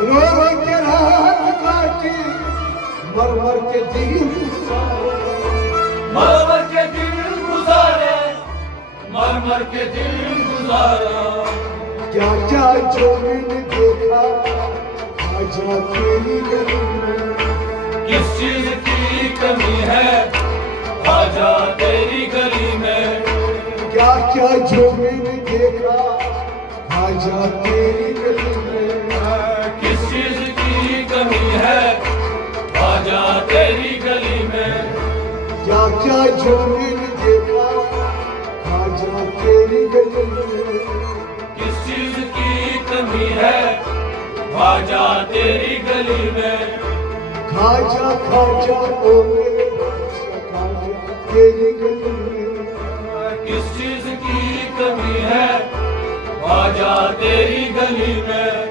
रो रो के रात काटी, मर मर के दिन मर मर के दिन गुजारे, मर मर के दिन गुजारा। क्या क्या जो मैंने देखा आजा तेरी गली में। किस चीज की कमी है आजा तेरी गली में। क्या क्या जो मैंने देखा आजा तेरी गली में। किस चीज की कमी है आजा तेरी गली में। क्या क्या जो मैंने देखा आजा तेरी गली में। किस चीज की कमी है आजा तेरी गली में। खाजा खाजा ओ मेरे खाजा तेरी गली में। किस चीज की कमी है आजा तेरी गली में।